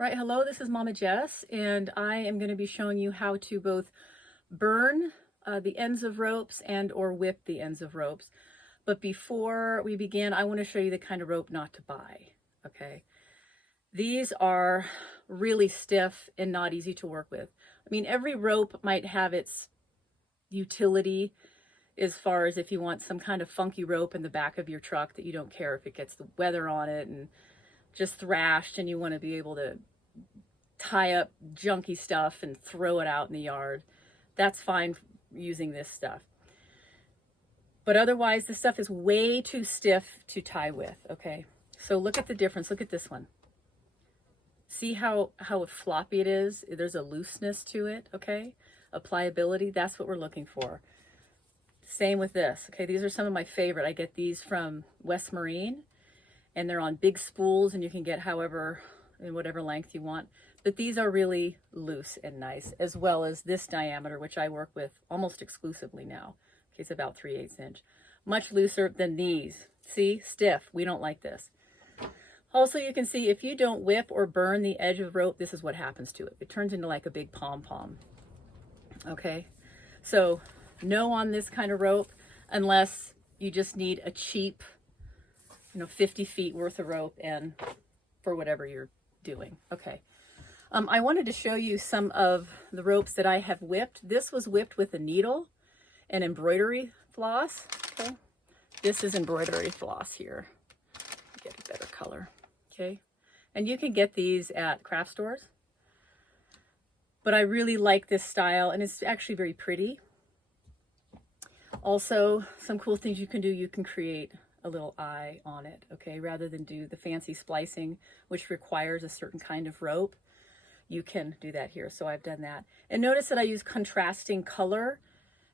Right, hello, this is Mama Jess, and I am going to be showing you how to both burn the ends of ropes and or whip the ends of ropes. But before we begin, I want to show you the kind of rope not to buy, okay? These are really stiff and not easy to work with. I mean, every rope might have its utility as far as if you want some kind of funky rope in the back of your truck that you don't care if it gets the weather on it and just thrashed, and you want to be able to tie up junky stuff and throw it out in the yard. That's fine using this stuff. But otherwise, this stuff is way too stiff to tie with, okay? So look at the difference. Look at this one. See how floppy it is? There's a looseness to it, okay? A pliability, that's what we're looking for. Same with this, okay? These are some of my favorite. I get these from West Marine, and they're on big spools, and you can get however, in whatever length you want. But these are really loose and nice, as well as this diameter, which I work with almost exclusively now. Okay, it's about 3/8 inch. Much looser than these. See, stiff. We don't like this. Also, you can see if you don't whip or burn the edge of rope, this is what happens to it. It turns into like a big pom-pom. Okay, so no on this kind of rope unless you just need a cheap, 50 feet worth of rope and for whatever you're doing. Okay. I wanted to show you some of the ropes that I have whipped. This was whipped with a needle and embroidery floss. Okay. This is embroidery floss here. Get a better color. Okay. And you can get these at craft stores. But I really like this style, and it's actually very pretty. Also, some cool things you can do, you can create a little eye on it, okay? Rather than do the fancy splicing, which requires a certain kind of rope, you can do that here. So I've done that. And notice that I use contrasting color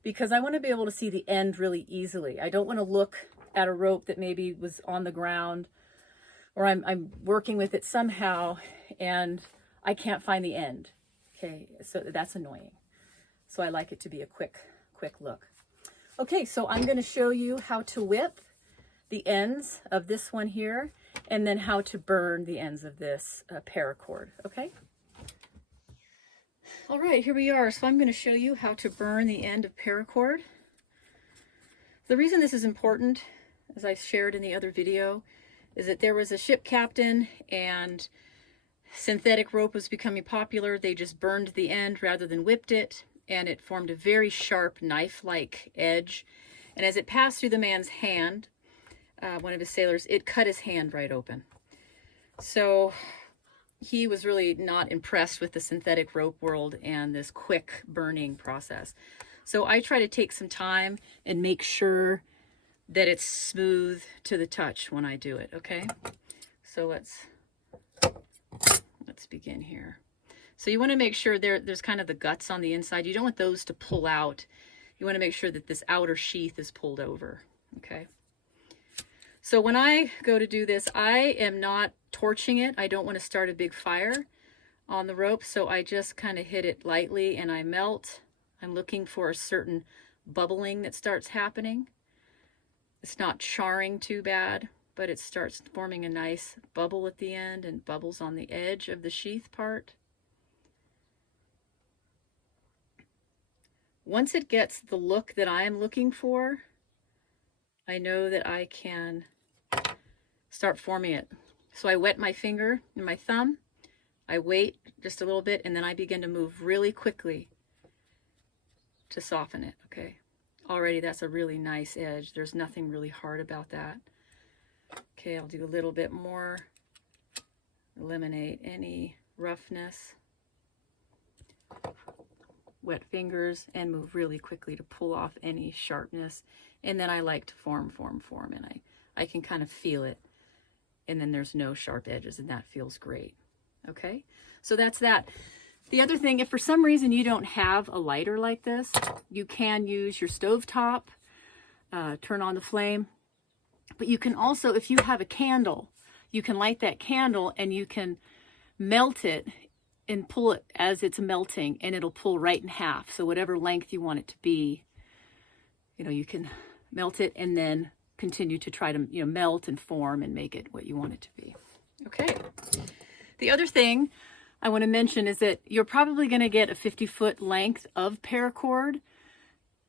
because I want to be able to see the end really easily. I don't want to look at a rope that maybe was on the ground, or I'm working with it somehow and I can't find the end. Okay, so that's annoying. So I like it to be a quick look. Okay, so I'm going to show you how to whip the ends of this one here, and then how to burn the ends of this paracord, okay? All right, here we are. So I'm going to show you how to burn the end of paracord. The reason this is important, as I shared in the other video, is that there was a ship captain and synthetic rope was becoming popular. They just burned the end rather than whipped it, and it formed a very sharp knife-like edge. And as it passed through the man's hand, one of his sailors, it cut his hand right open. So he was really not impressed with the synthetic rope world and this quick burning process. So I try to take some time and make sure that it's smooth to the touch when I do it, okay? So let's begin here. So you want to make sure there's kind of the guts on the inside. You don't want those to pull out. You want to make sure that this outer sheath is pulled over, okay? So when I go to do this, I am not torching it. I don't want to start a big fire on the rope, so I just kind of hit it lightly and I melt. I'm looking for a certain bubbling that starts happening. It's not charring too bad, but it starts forming a nice bubble at the end and bubbles on the edge of the sheath part. Once it gets the look that I am looking for, I know that I can start forming it. So I wet my finger and my thumb, I wait just a little bit, and then I begin to move really quickly to soften it, okay? Already that's a really nice edge. There's nothing really hard about that. Okay, I'll do a little bit more. Eliminate any roughness. Wet fingers and move really quickly to pull off any sharpness. And then I like to form, and I can kind of feel it. And then there's no sharp edges, and that feels great. Okay, so that's that. The other thing, if for some reason you don't have a lighter like this, you can use your stovetop, turn on the flame. But you can also, if you have a candle, you can light that candle and you can melt it and pull it as it's melting, and it'll pull right in half. So whatever length you want it to be, you can melt it and then continue to try to melt and form and make it what you want it to be. Okay. The other thing I want to mention is that you're probably going to get a 50-foot length of paracord.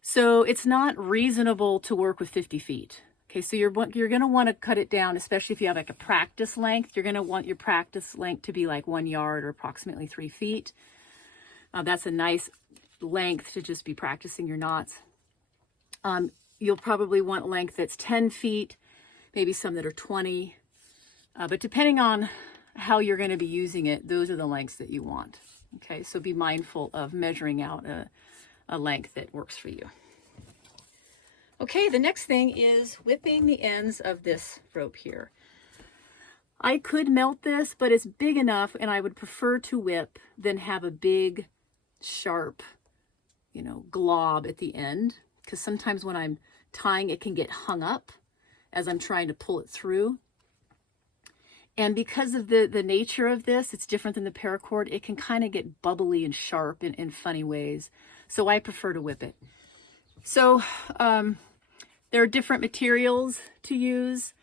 So it's not reasonable to work with 50 feet. Okay, so you're going to want to cut it down, especially if you have like a practice length. You're going to want your practice length to be like 1 yard or approximately 3 feet. That's a nice length to just be practicing your knots. You'll probably want length that's 10 feet, maybe some that are 20. But depending on how you're going to be using it, those are the lengths that you want. Okay, so be mindful of measuring out a length that works for you. Okay, the next thing is whipping the ends of this rope here. I could melt this, but it's big enough, and I would prefer to whip than have a big, sharp, glob at the end, because sometimes when I'm tying, it can get hung up as I'm trying to pull it through. And because of the nature of this, it's different than the paracord. It can kind of get bubbly and sharp in funny ways. So I prefer to whip it. So there are different materials to use.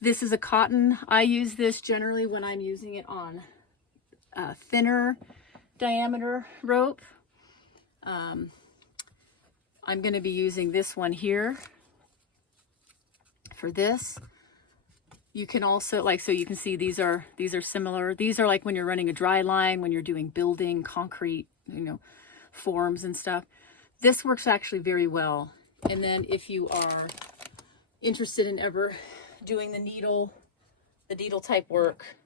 This is a cotton. I use this generally when I'm using it on thinner diameter rope. I'm going to be using this one here for this. You can also, so you can see these are similar. These are like when you're running a dry line, when you're doing building, concrete, forms and stuff. This works actually very well. And then if you are interested in ever doing the needle type work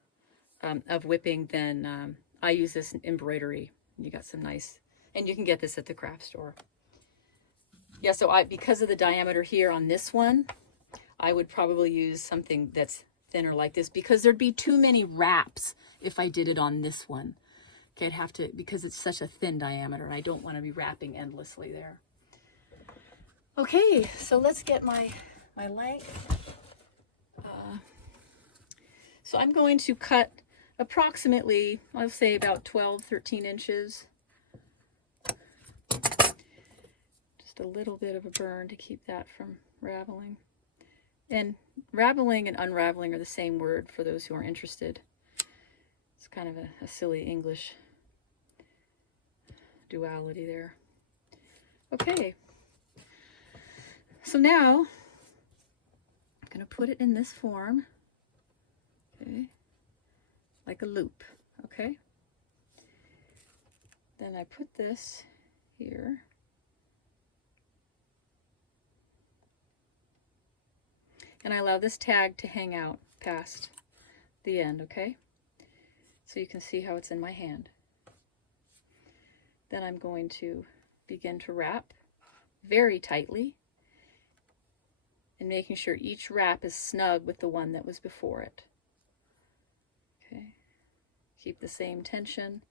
of whipping, then I use this in embroidery. You got some nice, and you can get this at the craft store. Yeah, so because of the diameter here on this one, I would probably use something that's thinner like this, because there'd be too many wraps if I did it on this one. Okay, I'd have to, because it's such a thin diameter, and I don't want to be wrapping endlessly there. Okay, so let's get my length. So I'm going to cut approximately, I'll say about 12, 13 inches. Just a little bit of a burn to keep that from raveling. And raveling and unraveling are the same word for those who are interested. It's kind of a silly English duality there. Okay. So now I'm going to put it in this form, okay, like a loop, okay? Then I put this here. And I allow this tag to hang out past the end, okay? So you can see how it's in my hand. Then I'm going to begin to wrap very tightly, and making sure each wrap is snug with the one that was before it. Okay, keep the same tension.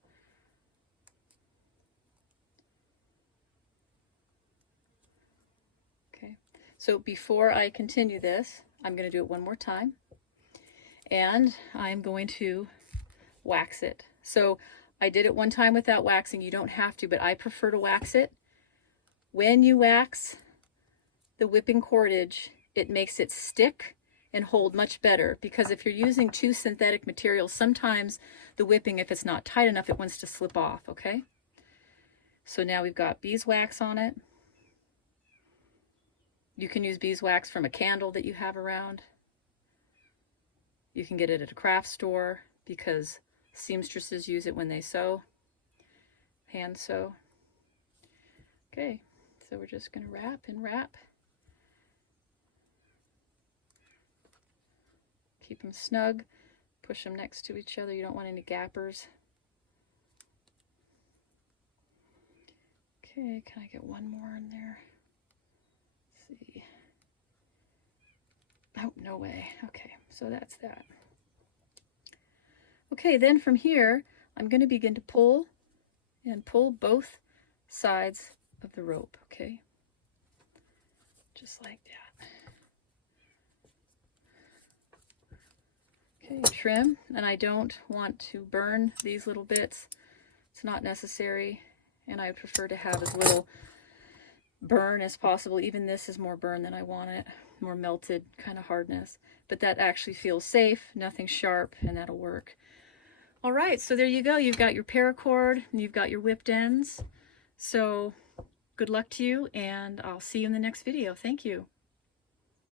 Okay, so before I continue this, I'm going to do it one more time, and I'm going to wax it. So I did it one time without waxing. You don't have to, but I prefer to wax it. When you wax the whipping cordage, it makes it stick and hold much better, because if you're using two synthetic materials, sometimes the whipping, if it's not tight enough, it wants to slip off, okay? So now we've got beeswax on it. You can use beeswax from a candle that you have around. You can get it at a craft store, because seamstresses use it when they sew, hand sew. Okay, so we're just going to wrap and wrap. Keep them snug, push them next to each other. You don't want any gappers. Okay, can I get one more in there? Let's see. Oh, no way. Okay, so that's that. Okay, then from here, I'm going to begin to pull and pull both sides of the rope, okay? Just like that. Okay, trim, and I don't want to burn these little bits. It's not necessary, and I prefer to have as little burn as possible. Even this is more burn than I want it, more melted kind of hardness, but that actually feels safe, nothing sharp, and that'll work. All right, so there you go. You've got your paracord and you've got your whipped ends. So good luck to you, and I'll see you in the next video. Thank you.